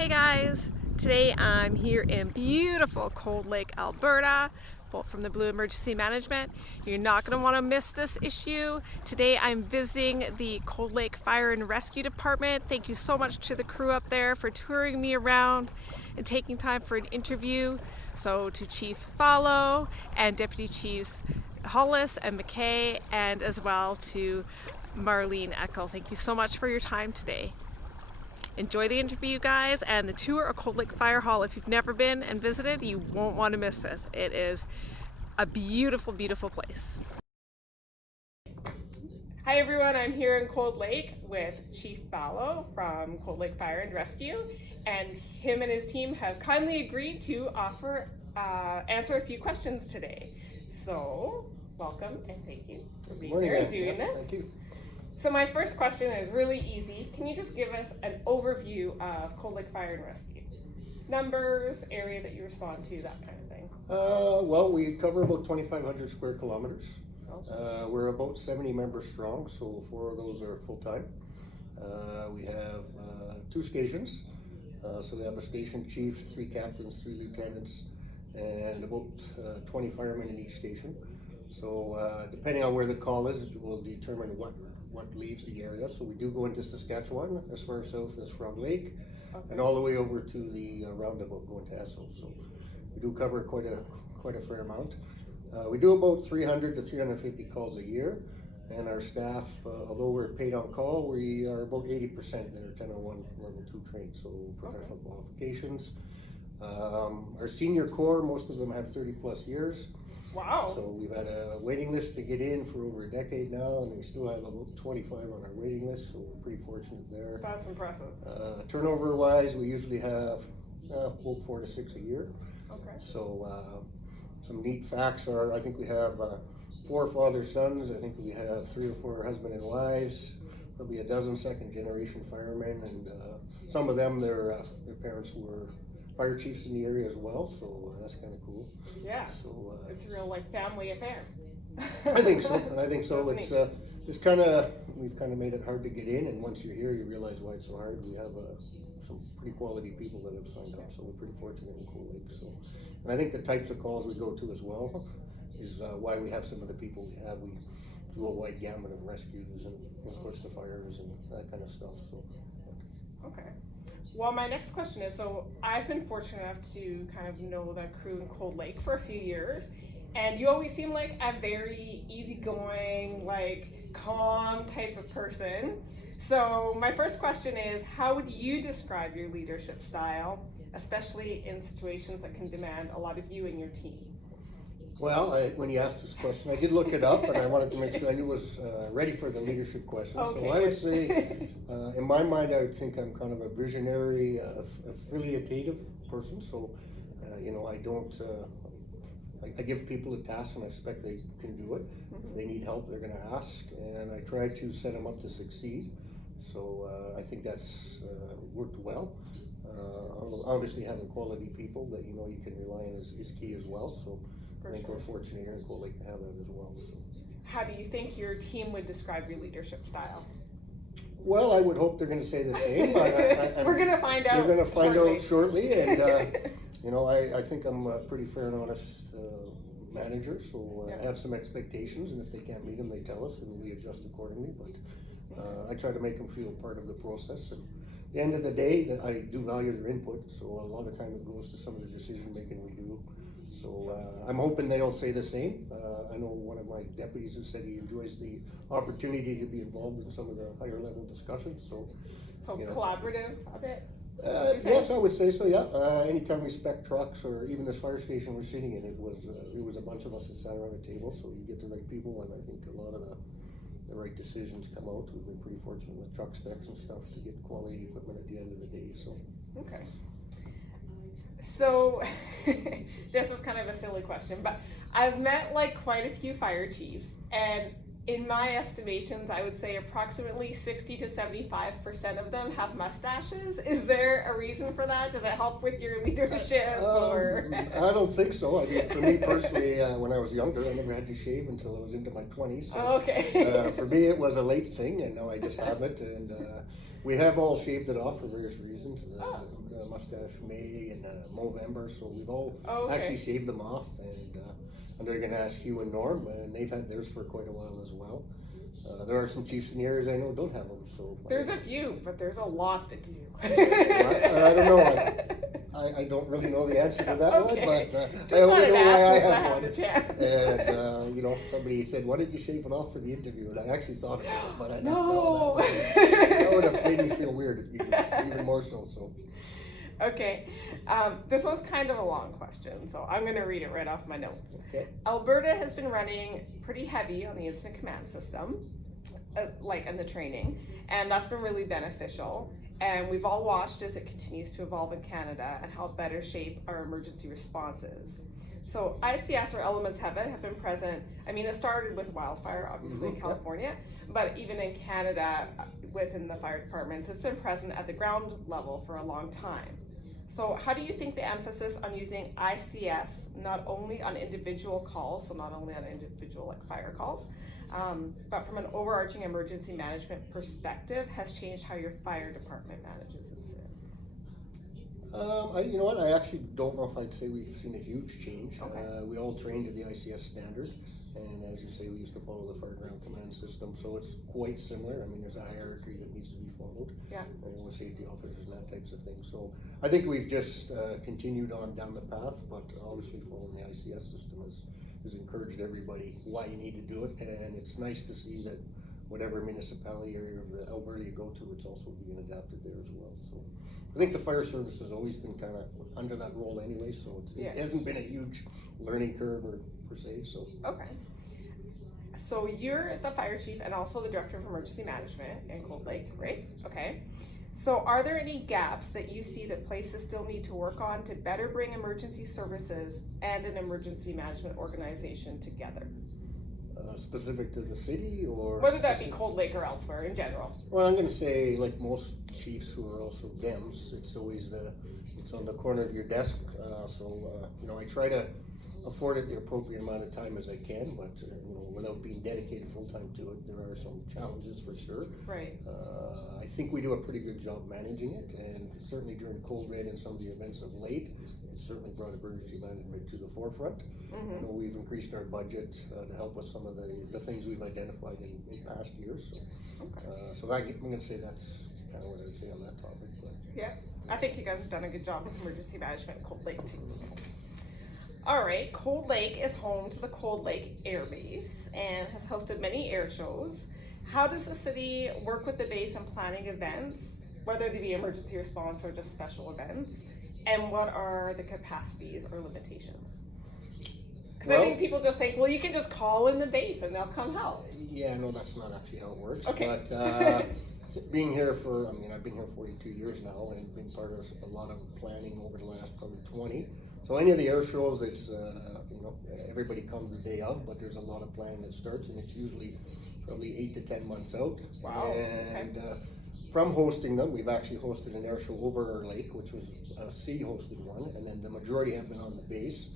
Hey guys, today I'm here in beautiful Cold Lake, Alberta, both from the Blue Emergency Management. You're not going to want to miss this issue. Today I'm visiting the Cold Lake Fire and Rescue Department. Thank you so much to the crew up there for touring me around and taking time for an interview. So to Chief Fallow and Deputy Chiefs Hollis and McKay, and as well to Marlene Eckel. Thank you so much for your time today. Enjoy the interview, guys, and the tour of Cold Lake Fire Hall. If you've never been and visited, you won't want to miss this. It is a beautiful, beautiful place. Hi everyone, I'm here in Cold Lake with Chief Fallow from Cold Lake Fire and Rescue, and him and his team have kindly agreed to answer a few questions today. So, welcome and thank you for being here and doing this. Thank you. So my first question is really easy. Can you just give us an overview of Cold Lake Fire and Rescue? Numbers, area that you respond to, that kind of thing. Well, we cover about 2,500 square kilometers. We're about 70 members strong, so 4 of those are full-time. We have 2 stations. So we have a station chief, 3 captains, 3 lieutenants, and about 20 firemen in each station. So depending on where the call is, it will determine what leaves the area. So we do go into Saskatchewan, as far south as Frog Lake, and all the way over to the roundabout going to Esso. So we do cover quite a fair amount. We do about 300 to 350 calls a year, and our staff, although we're paid on call, we are about 80% that are 1001 level 2 trained, so professional qualifications. Our senior corps, most of them have 30 plus years. Wow. So we've had a waiting list to get in for over a decade now, and we still have about 25 on our waiting list, so we're pretty fortunate there. That's impressive. Turnover wise, we usually have about 4 to 6 a year. Okay. So some neat facts are, I think we have 4 father-sons, I think we have 3 or 4 husband and wives, probably a dozen second generation firemen, and some of them, their parents were fire chiefs in the area as well, so that's kind of cool. Yeah. So it's a real family affair. I think so. It's we've kind of made it hard to get in, and once you're here, you realize why it's so hard. We have some pretty quality people that have signed up, so we're pretty fortunate in Cold Lake. So, and I think the types of calls we go to as well is why we have some of the people we have. We do a wide gamut of rescues and push the fires and that kind of stuff. So. Okay. Well, my next question is, so I've been fortunate enough to kind of know the crew in Cold Lake for a few years, and you always seem like a very easygoing, calm type of person. So my first question is, how would you describe your leadership style, especially in situations that can demand a lot of you and your team? Well, when you asked this question, I did look it up, and I wanted to make sure I knew was ready for the leadership question. Okay, so I would say, in my mind, I would think I'm kind of a visionary, affiliative person. So, I don't. I give people a task, and I expect they can do it. If they need help, they're going to ask, and I try to set them up to succeed. So I think that's worked well. Obviously, having quality people that you can rely on is key as well. So. I think we're fortunate here in Cold Lake to have that as well. So. How do you think your team would describe your leadership style? Well, I would hope they're going to say the same. But we're going to find out. You're going to find out shortly, and I think I'm a pretty fair and honest manager. So I have some expectations, and if they can't meet them, they tell us, and we adjust accordingly. But I try to make them feel part of the process. And at the end of the day, I do value their input. So a lot of time it goes to some of the decision making we do. So I'm hoping they'll say the same. I know one of my deputies has said he enjoys the opportunity to be involved in some of the higher level discussions. So collaborative a bit? Yes, I would say so, yeah. Anytime we spec trucks, or even this fire station we're sitting in, it was a bunch of us that sat around a table, so you get the right people, and I think a lot of the right decisions come out. We've been pretty fortunate with truck specs and stuff to get quality equipment at the end of the day. So. Okay. So, this is kind of a silly question, but I've met quite a few fire chiefs, and in my estimations, I would say approximately 60 to 75% of them have mustaches. Is there a reason for that? Does it help with your leadership? Or? I don't think so. I mean, for me personally, when I was younger, I never had to shave until I was into my 20s. So, okay. For me, it was a late thing, and now I just have it, and We have all shaved it off for various reasons. Oh. The mustache May and Movember, so we've all Oh, okay. actually shaved them off, and they're going to ask Hugh and Norm, and they've had theirs for quite a while as well. There are some chiefs in the areas I know don't have them, so. There's a few, but there's a lot that do. I don't know. I don't really know the answer to that Okay. one, but Just I only wanted to know why I ask since I have had one. the chance. And somebody said, "Why did you shave it off for the interview?" And I actually thought about it, but I didn't No. know that would have made me feel weird, even more so. So. Okay, this one's kind of a long question, so I'm going to read it right off my notes. Okay. Alberta has been running pretty heavy on the incident command system, like in the training, and that's been really beneficial. And we've all watched as it continues to evolve in Canada and help better shape our emergency responses. So ICS, or Elements have been present. I mean, it started with wildfire, obviously, in California, but even in Canada, within the fire departments, it's been present at the ground level for a long time. So how do you think the emphasis on using ICS, not only on individual calls, so not only on individual like fire calls, but from an overarching emergency management perspective, has changed how your fire department manages incidents? You know what? I actually don't know if I'd say we've seen a huge change. Okay. We all trained to the ICS standard, and as you say, we used to follow the fire ground command system, so it's quite similar. I mean, there's a hierarchy that needs to be followed. Yeah. With safety officers and that types of things. So I think we've just continued on down the path, but obviously following the ICS system has encouraged everybody why you need to do it, and it's nice to see that whatever municipality area of the Alberta you go to, it's also being adapted there as well. So I think the fire service has always been kind of under that role anyway, so it hasn't been a huge learning curve or per se. So Okay. So you're the fire chief and also the director of emergency management in Cold Lake, right? Okay. So are there any gaps that you see that places still need to work on to better bring emergency services and an emergency management organization together? specific to the city, or Whether that be Cold Lake or elsewhere in general. Well, I'm going to say, like most chiefs who are also Dems, it's always it's on the corner of your desk. I try to afford it the appropriate amount of time as I can, but without being dedicated full time to it, there are some challenges for sure. Right. I think we do a pretty good job managing it, and certainly during COVID and some of the events of late, it certainly brought emergency management to the forefront. Mm-hmm. We've increased our budget to help with some of the things we've identified in past years. So I'm going to say that's kind of what I would say on that topic. But. Yeah, I think you guys have done a good job with emergency management in Cold Lake too. So. All right, Cold Lake is home to the Cold Lake Air Base and has hosted many air shows. How does the city work with the base in planning events, whether they be emergency response or just special events? And what are the capacities or limitations? Because I think people just think, well, you can just call in the base and they'll come help. Yeah, no, that's not actually how it works. Okay. But being here I've been here 42 years now and been part of a lot of planning over the last probably 20. So any of the air shows, it's, everybody comes the day of, but there's a lot of planning that starts, and it's usually probably 8 to 10 months out. Wow. And from hosting them, we've actually hosted an air show over our lake, which was a city-hosted one, and then the majority have been on the base.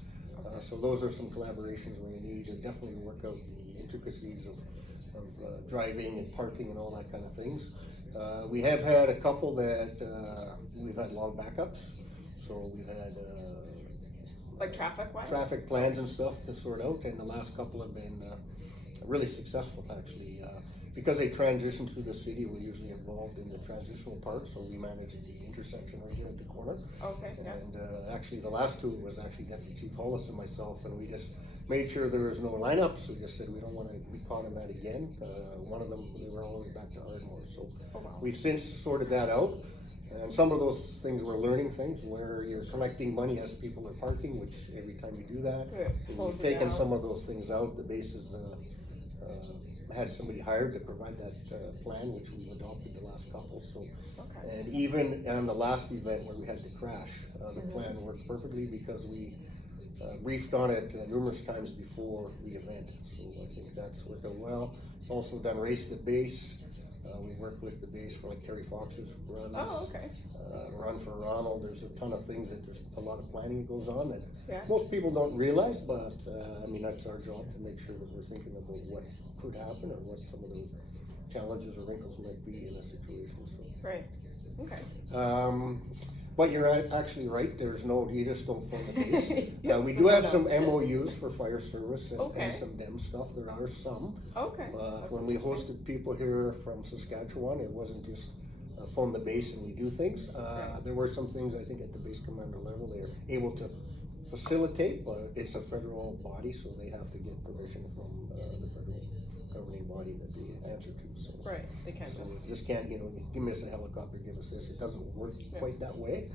So those are some collaborations where you need to definitely work out the intricacies of driving and parking and all that kind of things. We have had a couple that we've had long backups. So we've had like traffic-wise? Traffic plans and stuff to sort out, and the last couple have been really successful actually. Because they transition through the city, we're usually involved in the transitional part, so we manage the intersection right here at the corner. Okay, yeah. And actually the last two was actually Deputy Chief Hollis and myself, and we just made sure there was no lineups. We just said we don't want to be caught in that again. One of them, they were all the way back to Ardmore, so we've since sorted that out. And some of those things we're learning things where you're collecting money as people are parking, which every time you do that, we've taken some of those things out. The base has had somebody hired to provide that plan, which we've adopted the last couple. So, and even on the last event where we had to crash, the plan worked perfectly because we briefed on it numerous times before the event. So I think that's worked out well. We've also done race the base. We worked with the base for like Terry Fox's runs. Oh, okay. Run for Ronald. There's a ton of things that there's a lot of planning that goes on that most people don't realize, but that's our job to make sure that we're thinking about what could happen or what some of the challenges or wrinkles might be in a situation, so. Right. Okay. But you're actually right, there's no, you just don't fund the base. Yeah, We so do have no. some MOUs for fire service and Okay. some DEM stuff, there are some. Okay. But That's when we interesting. hosted people here from Saskatchewan, it wasn't just phone the base and we do things. There were some things, I think, at the base commander level, they're able to facilitate, but it's a federal body, so they have to get permission from the federal governing body that they answer to, so. Right. They can't So just. it just can't, give us a helicopter, give us this, it doesn't work quite that way.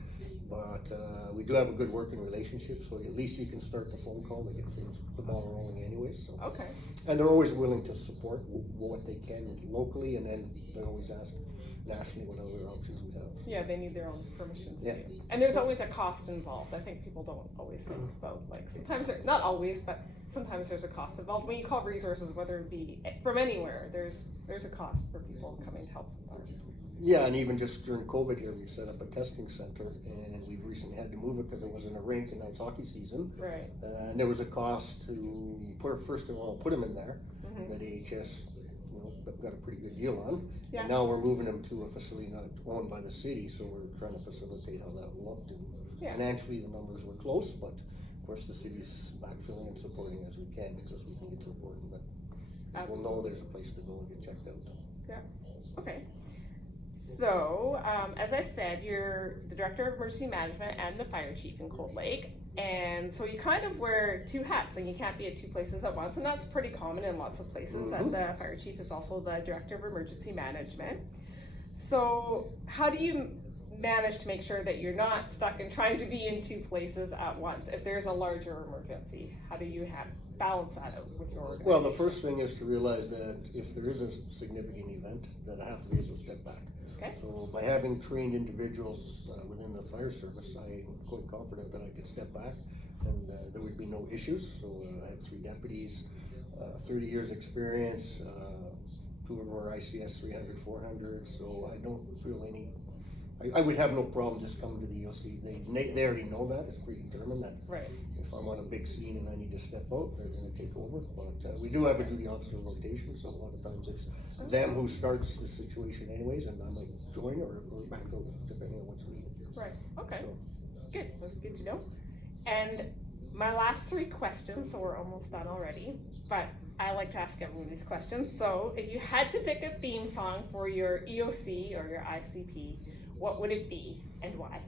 But we do have a good working relationship, so at least you can start the phone call to get things, the ball rolling anyway, so. Okay. And they're always willing to support what they can locally, and then they always ask nationally what other options we have. Yeah, they need their own permissions Yeah. too. And there's always a cost involved. I think people don't always think about, like, sometimes, not always, but sometimes there's a cost involved. When you call resources, whether it be from anywhere, there's a cost for people coming to help somebody. Yeah, and even just during COVID here, we've set up a testing center, and we've recently had to move it because it wasn't a rink, and now it's hockey season. Right. And there was a cost to first of all, put them in there, Mm-hmm. that AHS, got a pretty good deal on. Yeah. And now we're moving them to a facility not owned by the city, so we're trying to facilitate how that looked. And Yeah. financially, the numbers were close, but of course, the city's backfilling and supporting as we can, because we think it's important that people know there's a place to go and get checked out. Yeah. Okay. So, as I said, you're the director of emergency management and the fire chief in Cold Lake. And so you kind of wear two hats, and you can't be at two places at once. And that's pretty common in lots of places. And the fire chief is also the director of emergency management. So how do you manage to make sure that you're not stuck in trying to be in two places at once if there's a larger emergency? How do you balance that out with your organization? Well, the first thing is to realize that if there is a significant event, that I have to be able to step back. Okay. So by having trained individuals within the fire service, I am quite confident that I could step back and there would be no issues. So I have 3 deputies, 30 years experience, 2 of them are ICS 300, 400, so I don't feel any, I would have no problem just coming to the EOC. They already know that, it's predetermined that Right. if I'm on a big scene and I need to step out, they're gonna take over. But we do have a duty officer rotation, so a lot of times it's them who starts the situation anyways, and I might join or back out, depending on what's needed. Right. Okay. So, Good. That's good to know. And my last 3 questions, so we're almost done already, but I like to ask everyone these questions. So if you had to pick a theme song for your EOC or your ICP, what would it be and why?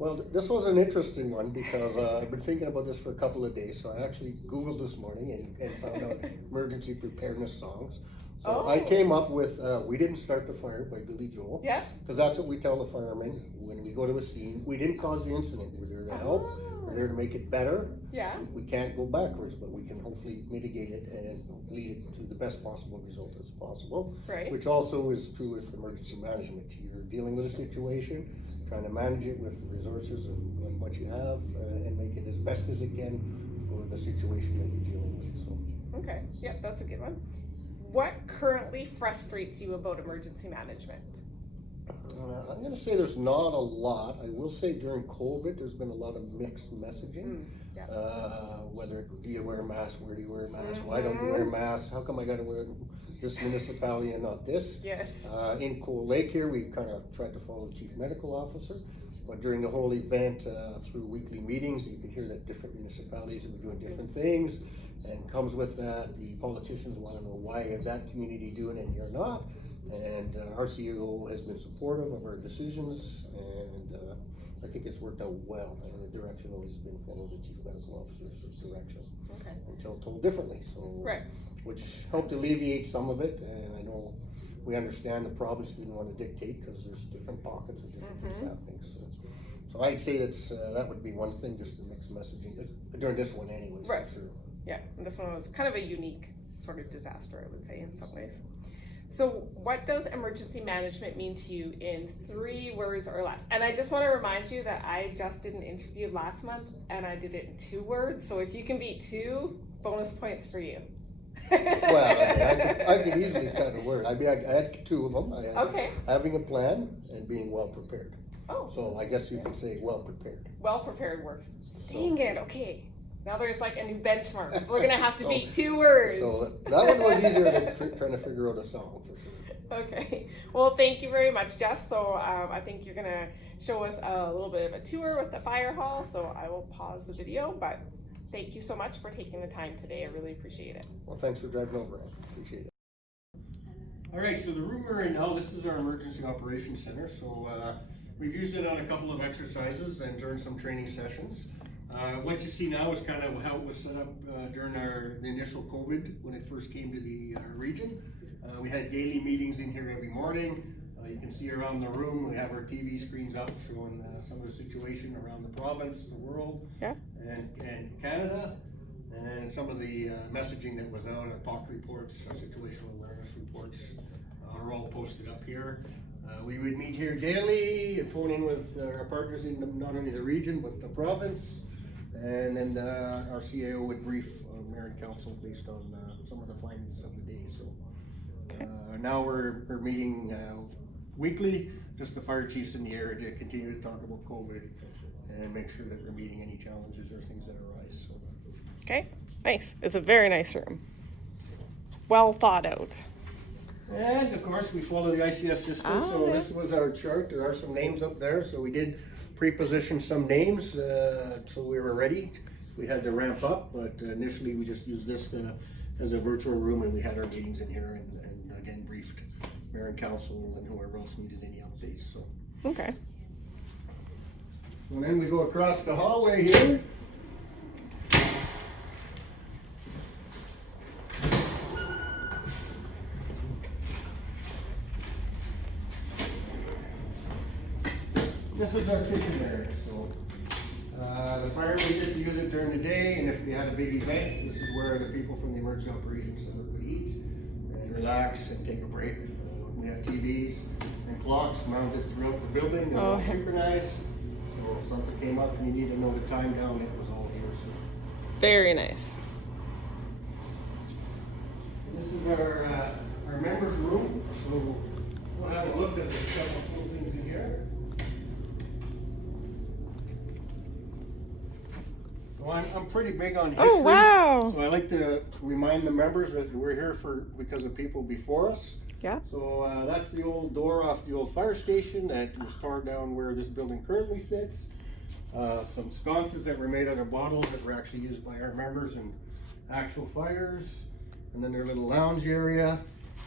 well, this was an interesting one because I've been thinking about this for a couple of days. So I actually Googled this morning and found out emergency preparedness songs. So I came up with "We Didn't Start the Fire" by Billy Joel. Yeah. Because that's what we tell the firemen when we go to a scene. We didn't cause the incident. We're there to help. We're there to make it better. Yeah. We can't go backwards, but we can hopefully mitigate it and lead it to the best possible result as possible. Right. Which also is true with emergency management. You're dealing with a situation, trying to manage it with the resources and what you have, and make it as best as it can for the situation that you're dealing with. So. Okay. Yep, that's a good one. What currently frustrates you about emergency management? I'm going to say there's not a lot. I will say during COVID, there's been a lot of mixed messaging. Yeah. Whether do you wear a mask, where do you wear a mask, why don't you wear a mask, how come I got to wear this municipality and not this? Yes. In Cold Lake here, we've kind of tried to follow the chief medical officer. But during the whole event, through weekly meetings, you can hear that different municipalities are doing different things. And comes with that, the politicians want to know why is that community doing it and you're not. And our CEO has been supportive of our decisions, and I think it's worked out well. And the direction always been follow the chief medical officer's direction Okay. until told differently. So, Right. which helped alleviate some of it. And I know we understand the province didn't want to dictate because there's different pockets of different things happening. So I'd say that would be one thing, just the mixed messaging during this one, anyways. Right. For sure. Yeah, and this one was kind of a unique sort of disaster, I would say, in some ways. So what does emergency management mean to you in 3 words or less? And I just want to remind you that I just did an interview last month and I did it in 2 words. So if you can beat 2, bonus points for you. Well, I could easily cut a word. I mean, I had 2 of them. I had Okay. having a plan and being well prepared. Oh. So I guess you could say well prepared. Well prepared works. Dang it, okay. Now there's like a new benchmark. We're gonna have to beat 2 words. So that one was easier than trying to figure out a song for sure. Okay. Well, thank you very much, Jeff. So I think you're gonna show us a little bit of a tour with the fire hall. So I will pause the video, but thank you so much for taking the time today. I really appreciate it. Well, thanks for driving over. I appreciate it. All right, so the room we're in now, this is our emergency operations center. So we've used it on a couple of exercises and during some training sessions. What you see now is kind of how it was set up during the initial COVID when it first came to the region. We had daily meetings in here every morning. You can see around the room, we have our TV screens up showing some of the situation around the province, the world, and Canada, and some of the messaging that was out, our POC reports, our situational awareness reports are all posted up here. We would meet here daily and phone in with our partners in not only the region but the province, and then our CAO would brief mayor and council based on some of the findings of the day. So now we're meeting weekly, just the fire chiefs in the area to continue to talk about COVID and make sure that we're meeting any challenges or things that arise. So. Okay, nice. It's a very nice room. Well thought out. And of course we follow the ICS system, so this was our chart. There are some names up there, so we did pre-position some names so we were ready. We had to ramp up, but initially we just used this as a virtual room, and we had our meetings in here and again briefed mayor and council and whoever else needed any updates. So. Okay. And then we go across the hallway here. This is our kitchen area, so the firemen get to use it during the day, and if we had a big event, this is where the people from the emergency operations center could eat and relax and take a break. We have TVs and clocks mounted throughout the building. They're all synchronized, so if something came up and you need to know the time down, it was all here. So. Very nice. And this is our members' room, so we'll have a look at the couple cool things in here. So I'm pretty big on history. Oh, wow. So I like to remind the members that we're here because of people before us. Yeah. So that's the old door off the old fire station that was torn down where this building currently sits. Some sconces that were made out of bottles that were actually used by our members in actual fires. And then their little lounge area.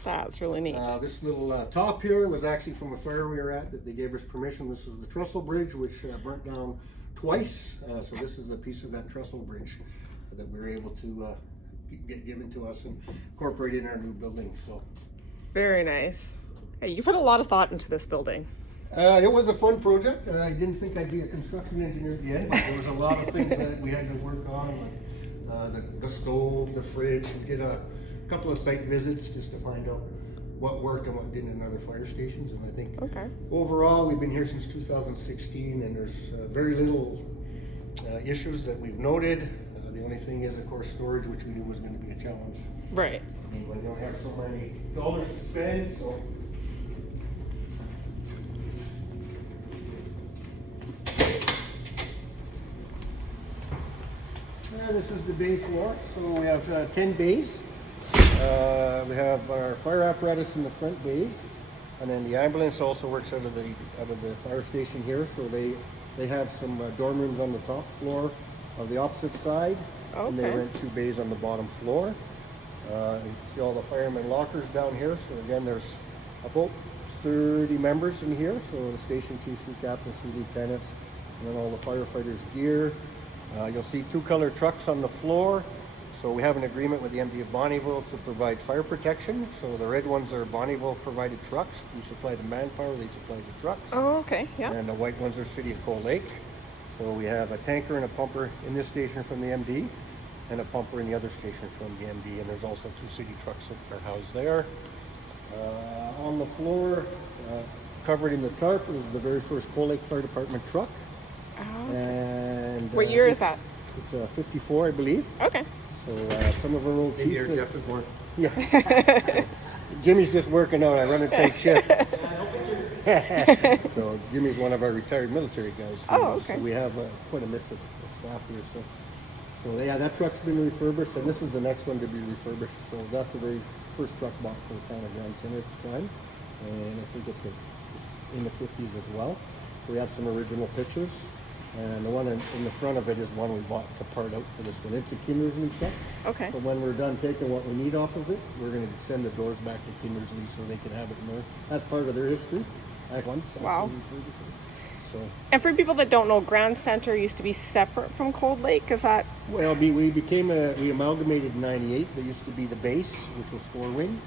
That's really neat. This little top here was actually from a fire we were at that they gave us permission. This is the trestle bridge, which burnt down twice. So this is a piece of that trestle bridge that we were able to get given to us and incorporate in our new building. So very nice. Hey, you put a lot of thought into this building. It was a fun project. I didn't think I'd be a construction engineer at the end, but there was a lot of things that we had to work on, like the stove, the fridge. We did a couple of site visits just to find out what worked and what didn't in other fire stations. And I think overall we've been here since 2016, and there's very little issues that we've noted. The only thing is, of course, storage, which we knew was going to be a challenge. Right. I mean, we don't have so many dollars to spend, so. And this is the bay floor. So we have 10 bays. We have our fire apparatus in the front bays, and then the ambulance also works out of the fire station here. So they have some dorm rooms on the top floor of the opposite side, and they rent 2 bays on the bottom floor. You can see all the firemen lockers down here. So again, there's about 30 members in here. So the station chiefs, captains, lieutenants, and then all the firefighters' gear. You'll see 2 color trucks on the floor. So we have an agreement with the MD of Bonnyville to provide fire protection. So the red ones are Bonnyville provided trucks. We supply the manpower, they supply the trucks. Oh, okay, yeah. And the white ones are City of Cold Lake. So we have a tanker and a pumper in this station from the MD, and a pumper in the other station from the MD. And there's also 2 city trucks that are housed there. On the floor, covered in the tarp, is the very first Cold Lake Fire Department truck. Oh, And what year is that? It's a 54, I believe. Okay. So some of our little Same year Jeff was born. Yeah. So, Jimmy's just working out. I run a tight ship. So Jimmy's one of our retired military guys. Oh, okay. So we have quite a mix of staff here. So yeah, that truck's been refurbished, and this is the next one to be refurbished. So that's the very first truck bought for the town of Grand Center at the time, and I think it's in the 50s as well. We have some original pictures, and the one in the front of it is one we bought to part out for this one. It's a Kindersley truck. Okay. So when we're done taking what we need off of it, we're going to send the doors back to Kindersley so they can have it more. That's part of their history. Wow. So, And for people that don't know, Grand Center used to be separate from Cold Lake. Is that? well, we amalgamated in '98. There used to be the base, which was 4-wing,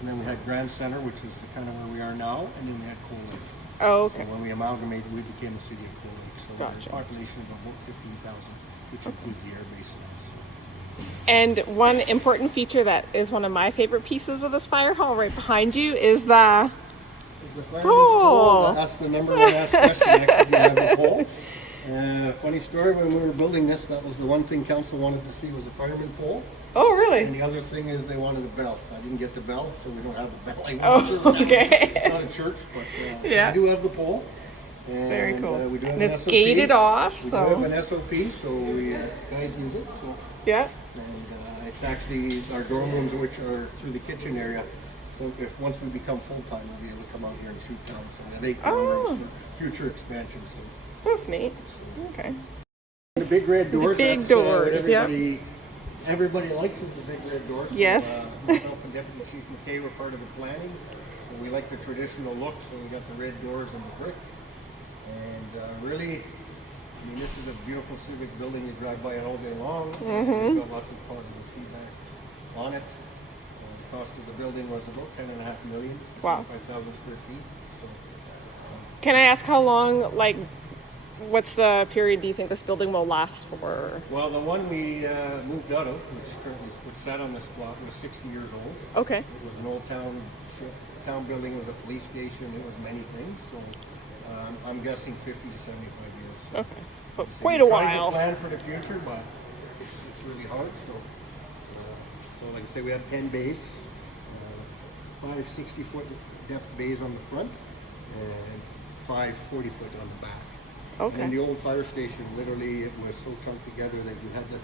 and then we had Grand Center, which is kind of where we are now, and then we had Cold Lake. Oh, okay. So when we amalgamated, we became the city of Cold Lake. So Gotcha. we had a population of about 15,000, which includes the air base now. So. And one important feature that is one of my favorite pieces of this fire hall right behind you is the The fireman's pole. pole. That's the number one asked question. Actually, do you have a pole? Funny story, when we were building this, that was the one thing council wanted to see was a fireman pole. Oh, And really? the other thing is they wanted a bell. I didn't get the bell, so we don't have a bell. Oh, okay. It's not a church, but so Yeah. we do have the pole. And, Very cool. We do have And an it's SOP. gated off, We so- do have an SOP, so we guys use it. So. Yeah. And it's actually our dorm rooms, which are through the kitchen area. So if once we become full time, we'll be able to come out here and shoot down. So we have 8 dorm rooms for future expansion. So That's neat. Okay. the big red doors. big that's, doors, what everybody likes is the big red doors. So, Yes. Myself and Deputy Chief McKay were part of the planning, so we like the traditional look. So we got the red doors and the brick, and really. I mean, this is a beautiful civic building. You drive by it all day long. We've got lots of positive feedback on it. The cost of the building was about $10.5 million, Wow. 5,000 square feet. So, Can I ask how long, like, what's the period do you think this building will last for? well, the one we moved out of, which sat on the spot, was 60 years old. Okay. It was an old town building. It was a police station. It was many things. So I'm guessing 50 to 75 years. Okay. So So quite a we're trying to while. plan for the future, but it's really hard. So like I say, we have 10 bays, 5 60-foot depth bays on the front, and 5 40-foot on the back. Okay. And in the old fire station, literally, it was so chunked together that you had to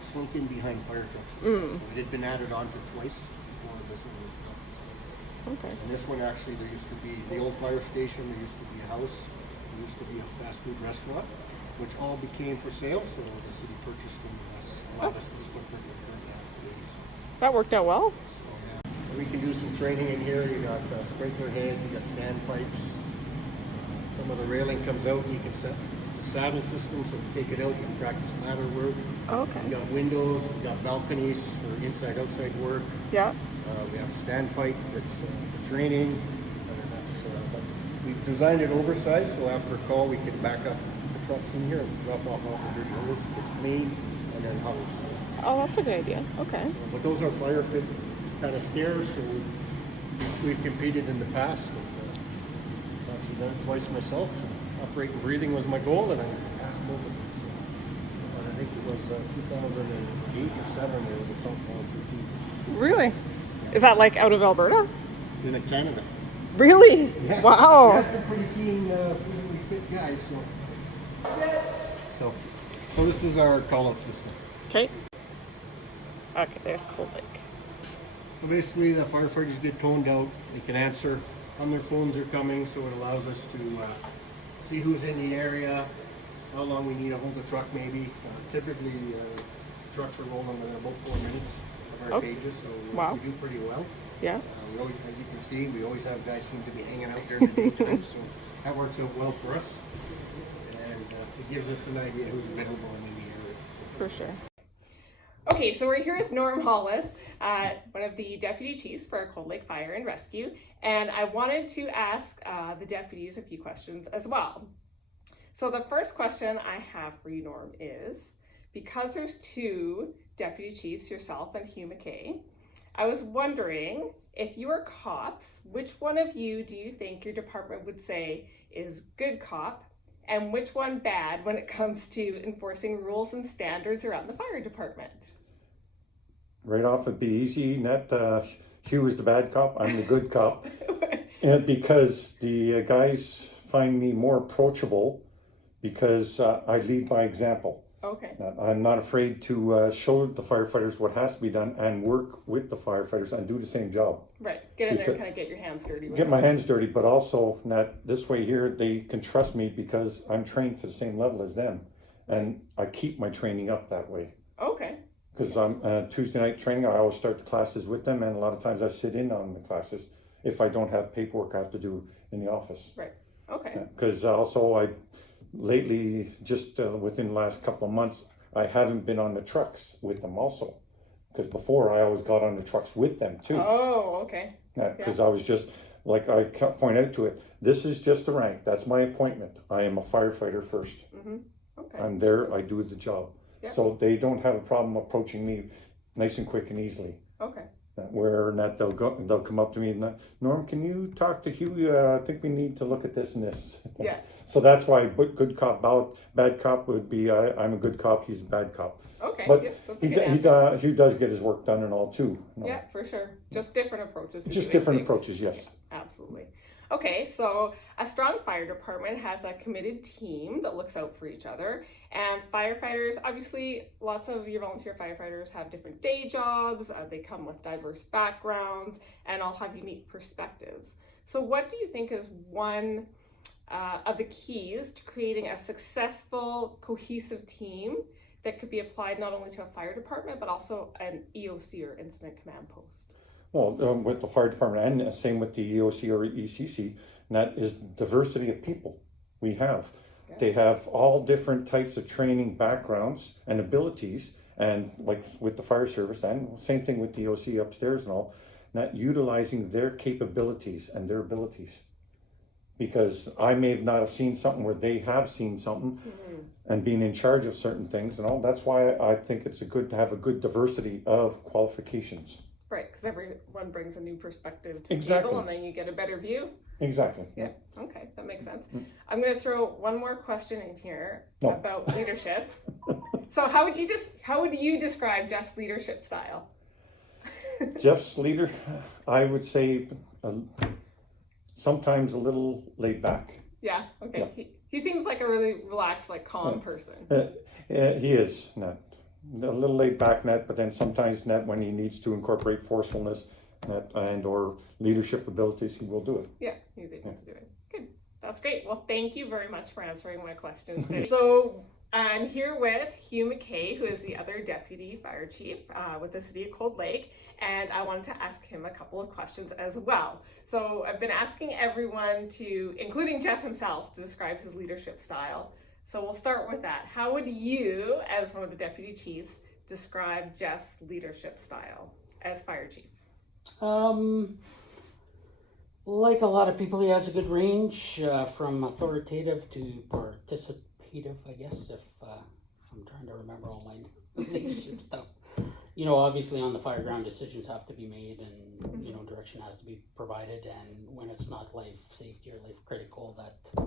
slunk in behind fire trucks. So it had been added on to twice before this one was built. So. Okay. And this one actually, there used to be the old fire station. There used to be a house. There used to be a fast food restaurant, which all became for sale. So the city purchased them and allowed us this footprint we currently have today. So, That worked out well. yeah. We can do some training in here. You got sprinkler heads. You got standpipes. Some of the railing comes out. You can set. It's a saddle system, so you take it out. You can practice ladder work. Okay. We got windows. We got balconies for inside-outside work. Yeah. We have a standpipe that's for training. But we've designed it oversized, so after a call, we can back up the trucks in here and drop off all the dirty hose. It's clean, and then hose. Oh, that's a good idea. Okay. But those are fire fit kind of stairs, so we've competed in the past. Actually done it twice myself. Operating breathing was my goal, and I passed both of them. So, but I think it was 2008 or 7 they were the top volunteer team. Really? Is that like out of Alberta? In Canada. Really? Yeah. Wow. That's a pretty keen, physically fit guy. So this is our call-out system. Okay. Okay, there's Cold Lake. So basically, the firefighters get toned out. They can answer on their phones are coming, so it allows us to see who's in the area, how long we need to hold the truck maybe. Typically, trucks are rolling in about 4 minutes of our pages, so Wow. we do pretty well. Yeah. We always, as you can see, we always have guys seem to be hanging out there in the daytime, so that works out well for us. And it gives us an idea who's available in the area. For sure. Okay, so we're here with Norm Hollis, one of the deputy chiefs for Cold Lake Fire and Rescue, and I wanted to ask the deputies a few questions as well. So the first question I have for you, Norm, is because there's 2 deputy chiefs, yourself and Hugh McKay, I was wondering if you were cops, which one of you do you think your department would say is good cop, and which one bad when it comes to enforcing rules and standards around the fire department? Right off, it'd be easy. Not Hugh is the bad cop. I'm the good cop, and because the guys find me more approachable, because I lead by example. Okay. I'm not afraid to show the firefighters what has to be done and work with the firefighters and do the same job. Right. Get in there and kind of get your hands dirty. With Get my them. hands dirty, but also that this way here they can trust me because I'm trained to the same level as them, and I keep my training up that way. Okay. Because I'm Tuesday night training, I always start the classes with them, and a lot of times I sit in on the classes if I don't have paperwork I have to do in the office. Right. Okay. Because also I lately, just within the last couple of months, I haven't been on the trucks with them also. Because before I always got on the trucks with them too. Oh, okay. Because I was just, like I point out to it, this is just a rank. That's my appointment. I am a firefighter first. Mm-hmm. Okay. I'm there, I do the job. Yeah. So they don't have a problem approaching me nice and quick and easily. Okay. Where that they'll come up to me and Norm, can you talk to Hugh? I think we need to look at this and this. Yeah. So that's why good cop, bad cop would be I'm a good cop, he's a bad cop. Okay. But yep, that's a good answer. he does get his work done and all too. Yeah, for sure. Just different approaches. Just different approaches, yes. Yeah, absolutely. Okay, so a strong fire department has a committed team that looks out for each other. And firefighters, obviously, lots of your volunteer firefighters have different day jobs. They come with diverse backgrounds and all have unique perspectives. So what do you think is one of the keys to creating a successful, cohesive team that could be applied not only to a fire department, but also an EOC or incident command post? Well, with the fire department and same with the EOC or ECC, and that is diversity of people we have. Yeah. They have all different types of training backgrounds and abilities, and like with the fire service, and same thing with the EOC upstairs and all, not utilizing their capabilities and their abilities. Because I may not have seen something where they have seen something, and being in charge of certain things and all. That's why I think it's good to have a good diversity of qualifications. Right, because everyone brings a new perspective to the Exactly. table, and then you get a better view. Exactly. Yeah. Okay, that makes sense. I'm going to throw one more question in here about leadership. So, how would you describe Jeff's leadership style? Jeff's leader, I would say, sometimes a little laid back. Yeah. Okay. Yeah. He seems like a really relaxed, like calm person. He is not. A little laid back net, but then sometimes net when he needs to incorporate forcefulness and or leadership abilities, he will do it. Yeah, he's able to do it. Good. That's great. Well, thank you very much for answering my questions today. So I'm here with Hugh McKay, who is the other deputy fire chief with the city of Cold Lake, and I wanted to ask him a couple of questions as well. So I've been asking everyone to, including Jeff himself, to describe his leadership style. So we'll start with that. How would you, as one of the deputy chiefs, describe Jeff's leadership style as fire chief? Like a lot of people, he has a good range from authoritative to participative, I guess, if I'm trying to remember all my leadership stuff. You know, obviously on the fire ground, decisions have to be made and, you know, direction has to be provided. And when it's not life safety or life critical, that,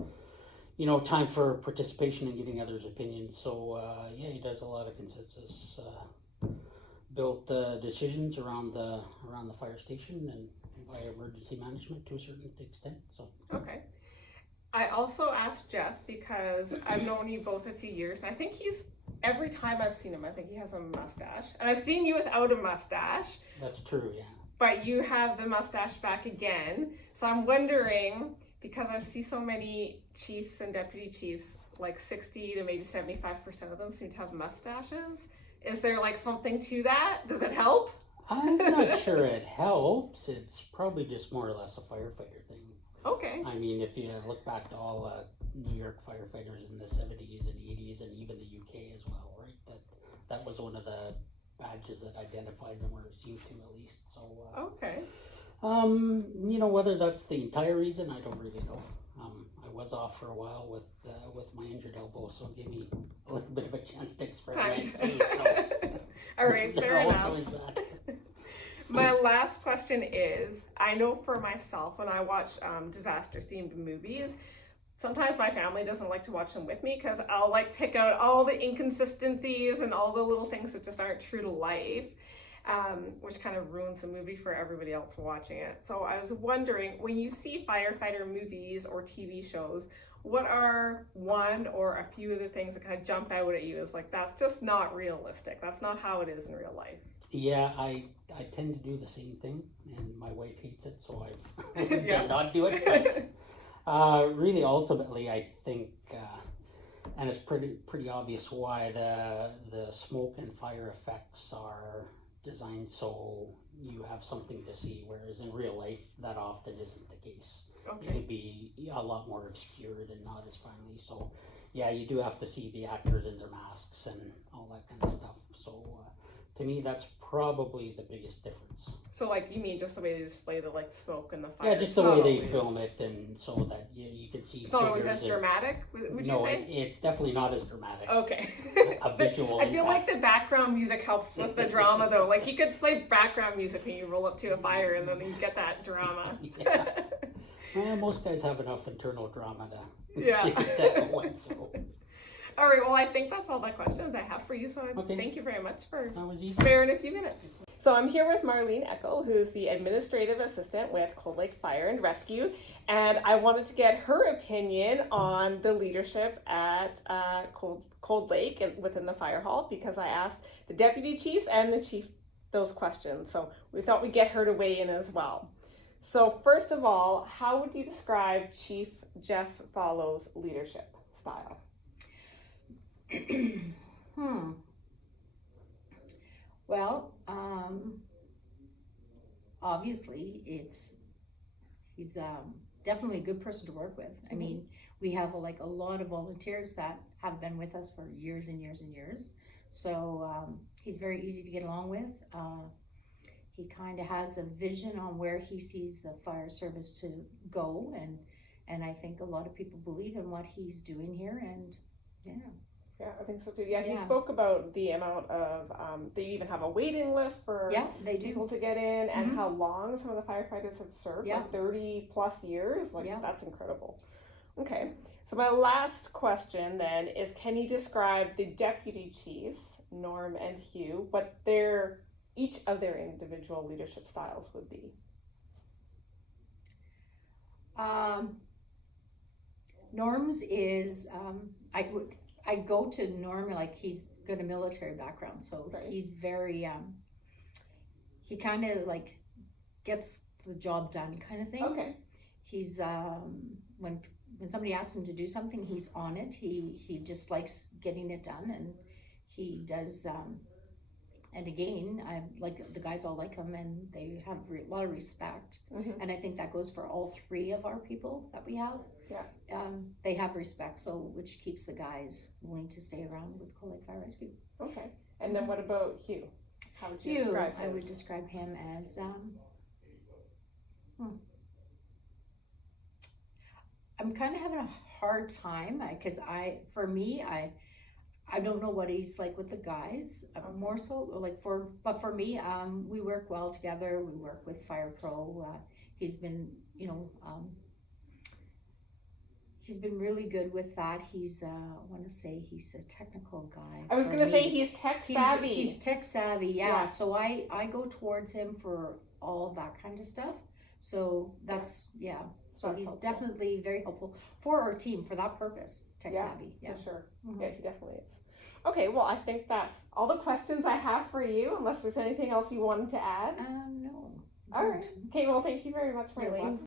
you know, time for participation and getting others' opinions. So, yeah, he does a lot of consensus built decisions around the fire station and by emergency management to a certain extent. So okay. I also asked Jeff because I've known you both a few years, and I think every time I've seen him, I think he has a mustache. And I've seen you without a mustache. That's true, yeah. But you have the mustache back again. So I'm wondering, because I see so many chiefs and deputy chiefs, like 60 to maybe 75% of them seem to have mustaches. Is there like something to that? Does it help? I'm not sure it helps. It's probably just more or less a firefighter thing. Okay. I mean, if you look back to all New York firefighters in the 70s and 80s and even the UK as well, right? That was one of the badges that identified them, or seemed to at least. So okay. You know, whether that's the entire reason, I don't really know. I was off for a while with my injured elbow, so it gave me a little bit of a chance to experiment too. So all right, fair enough. Also is that. My last question is, I know for myself, when I watch disaster-themed movies, sometimes my family doesn't like to watch them with me because I'll like pick out all the inconsistencies and all the little things that just aren't true to life, which kind of ruins the movie for everybody else watching it. So I was wondering, when you see firefighter movies or TV shows, what are one or a few of the things that kind of jump out at you as like, that's just not realistic. That's not how it is in real life. Yeah, I tend to do the same thing, and my wife hates it, so I've Yeah. did not do it. But really, ultimately, I think, and it's pretty obvious why the smoke and fire effects are designed so you have something to see, whereas in real life, that often isn't the case. It Okay. can be a lot more obscured and not as friendly. So, yeah, you do have to see the actors in their masks and all that kind of stuff. So, to me, that's probably the biggest difference. So like, you mean just the way they display the like smoke and the fire? Yeah, just It's the not way they always- film it, and so that you can see. It's not always as figures and- dramatic, would you no, say? it's definitely not as dramatic. Okay. A visual I feel like impact. the background music helps with the drama though. Like you could play background music when you roll up to a fire and then you get that drama. Yeah. Well, most guys have enough internal drama to Yeah. to get that going, so All right, well I think that's all the questions I have for you, so Okay. thank you very much for that was easy. sparing a few minutes. So I'm here with Marlene Eckel, who's the administrative assistant with Cold Lake Fire and Rescue, and I wanted to get her opinion on the leadership at Cold Lake and within the fire hall, because I asked the deputy chiefs and the chief those questions. So we thought we'd get her to weigh in as well. So first of all, how would you describe Chief Jeff Follow's leadership style? Well, obviously, he's definitely a good person to work with. I mean, we have a lot of volunteers that have been with us for years and years and years. So he's very easy to get along with. He kind of has a vision on where he sees the fire service to go, and I think a lot of people believe in what he's doing here, and yeah. Yeah, I think so too. Yeah, he Yeah. spoke about the amount of, they even have a waiting list for Yeah, they do. people to get in, and Mhm. how long some of the firefighters have served, Yeah. like 30 plus years. Like, Yeah. that's incredible. Okay, so my last question then is, can you describe the deputy chiefs, Norm and Hugh, what each of their individual leadership styles would be? Norm's is I go to Norm like he's got a military background, so Right. he's very he kind of like gets the job done kind of thing. Okay. He's when somebody asks him to do something, he's on it. He just likes getting it done, and he does. And again, I like the guys all like him, and they have a lot of respect. Mhm. And I think that goes for all three of our people that we have. Yeah. They have respect, so which keeps the guys willing to stay around with Cold Lake Fire Rescue. Okay. And then what about Hugh? How would you Hugh, describe I would his? describe him as I'm kind of having a hard time because I don't know what he's like with the guys. More so like but for me, we work well together. We work with Fire Pro. He's been he's been really good with that. He's I want to say he's a technical guy. I was for going to say me. he's tech savvy. He's tech savvy, yeah. Yeah. So I go towards him for all of that kind of stuff. So that's yeah. So That's he's helpful. definitely very helpful for our team for that purpose. Tech Yeah, savvy, yeah. For sure. Mhm. Yeah, he definitely is. Okay, well, I think that's all the questions I have for you, unless there's anything else you wanted to add. No. All right. Okay, well, thank you very much, You're Marlene. welcome.